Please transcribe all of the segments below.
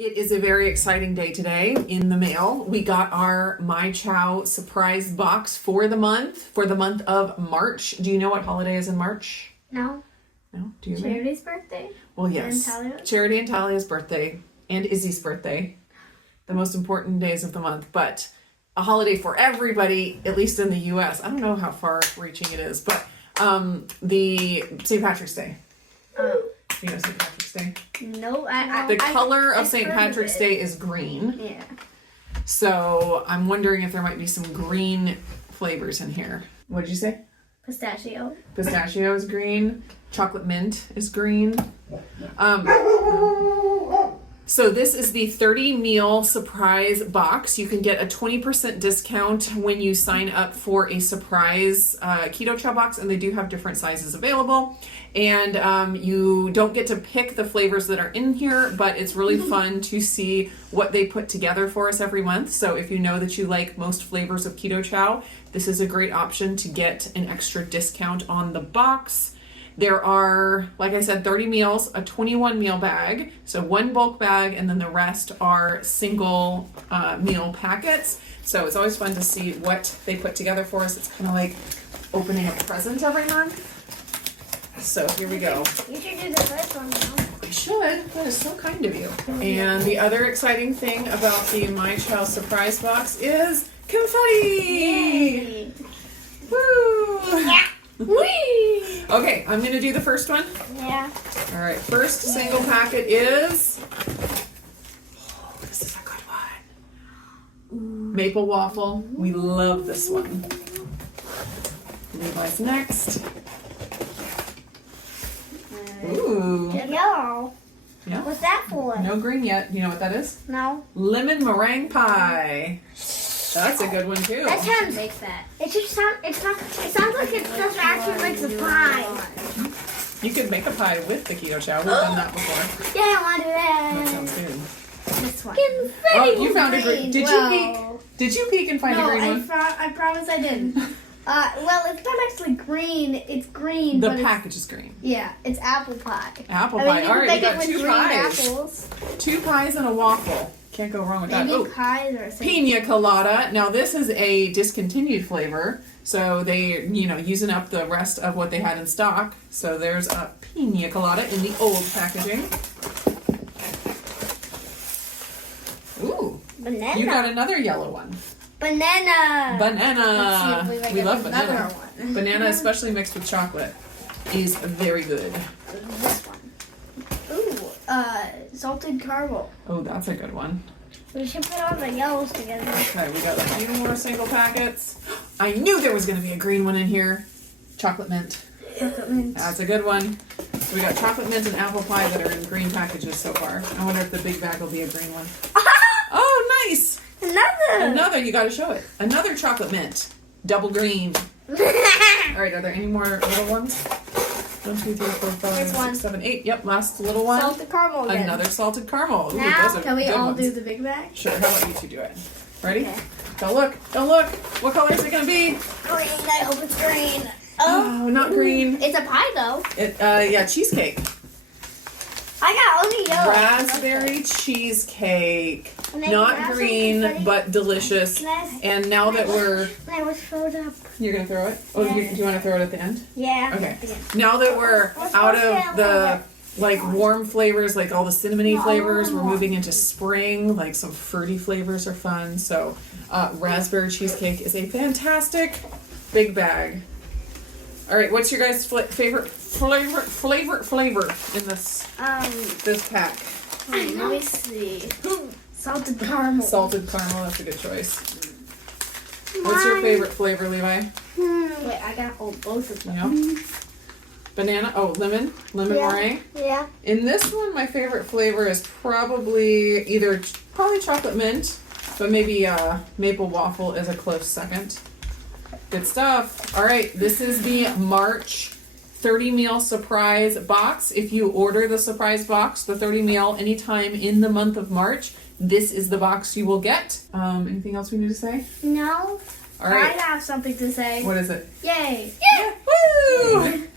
It is a very exciting day today. In the mail, we got our myChow surprise box for the month of March. Do you know what holiday is in March? No. No? Do you know? Charity's birthday? Well, yes. And Charity and Talia's birthday and Izzy's birthday. The most important days of the month, but a holiday for everybody, at least in the U.S. I don't know how far reaching it is, but the St. Patrick's Day. You know St. Patrick's Day? No, the color of St. Patrick's Day is green. Yeah. So I'm wondering if there might be some green flavors in here. What did you say? Pistachio. Pistachio is green. Chocolate mint is green. So this is the 30 meal surprise box. You can get a 20% discount when you sign up for a surprise Keto Chow box, and they do have different sizes available. And you don't get to pick the flavors that are in here, but it's really fun to see what they put together for us every month. So if you know that you like most flavors of Keto Chow, this is a great option to get an extra discount on the box. There are, like I said, 30 meals, a 21 meal bag, so one bulk bag, and then the rest are single meal packets. So it's always fun to see what they put together for us. It's kind of like opening a present every month. So here we go. You should do the first one now. I should. That is so kind of you. And the other exciting thing about the myChow surprise box is confetti! Yay. Woo! Yeah. Whee! Okay, I'm going to do the first one. Yeah. All right, first single packet is, oh, this is a good one. Maple waffle. We love this one. Levi's next. Ooh. Yellow. Yeah. What's that for? No green yet. Do you know what that is? No. Lemon meringue pie. That's a good one too. That sounds like that. It just sounds. It sounds like it doesn't actually like the pie. You could make a pie with the Keto Chow. We've done that before. Yeah, I want to do that. That sounds good. This one. Oh, you found a green. Did you peek? Did you peek and find a green one? No, I promise I didn't. Well, it's not actually green. It's green. The but package is green. Yeah, it's apple pie. Apple I pie. mean, you All can right, we make it got with two green pies. apples. 2 pies and a waffle. Can't go wrong with that. Maybe Oh, pies or something. pina colada. Now this is a discontinued flavor, so they, using up the rest of what they had in stock. So there's a pina colada in the old packaging. Ooh, Banana. you got another yellow one. Banana. Banana. Let's see if We get love another banana. one. Banana, especially mixed with chocolate, is very good. This one. Ooh, salted caramel. Oh, that's a good one. We should put all the yellows together. Okay, we got a few more single packets. I knew there was going to be a green one in here. Chocolate mint. Chocolate mint. That's a good one. So we got chocolate mint and apple pie that are in green packages so far. I wonder if the big bag will be a green one. Oh, nice! Another, you got to show it. Another chocolate mint. Double green. All right, are there any more little ones? 1, 2, 3, 4, 5, Here's 6, one. 7, 8. Yep, last little one. Salted caramel again. Another salted caramel. Ooh, Now, those are can we good all ones. do the big bag? Sure, how about you two do it? Ready? Okay. Don't look. Don't look. What color is it going to be? Green. I hope it's green. Oh, not green. It's a pie, though. Yeah, cheesecake. I got only yellow. Raspberry cheesecake. And then Not raspberry green, confetti. but delicious. Nice. And now that we're... I was filled up. You're going to throw it? Oh, do you want to throw it at the end? Yeah. Okay. Now that we're out of the warm flavors, like all the cinnamony flavors, we're moving into spring. Like some fruity flavors are fun. So raspberry cheesecake is a fantastic big bag. All right, what's your guys' favorite flavor in this pack? Let me see. Salted caramel. Salted caramel, that's a good choice. What's your favorite flavor, Levi? Wait, I gotta hold both of them. Yeah. Banana, lemon meringue. Yeah. In this one, my favorite flavor is probably chocolate mint, but maybe maple waffle is a close second. Good stuff. All right, this is the March 30 meal surprise box. If you order the surprise box, the 30 meal, anytime in the month of March, this is the box you will get. Anything else we need to say? No. All right. I have something to say. What is it? Yay. Yeah. Woo!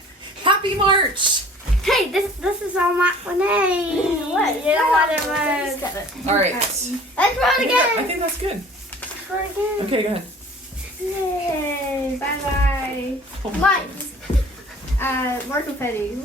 Happy March! Hey, this is all my hey. What? You know what it was. All right. Let's roll it again. I think that's good. Let's roll it again. Okay, go ahead. Yay. Bye bye. Oh, Mike. Marco Petty.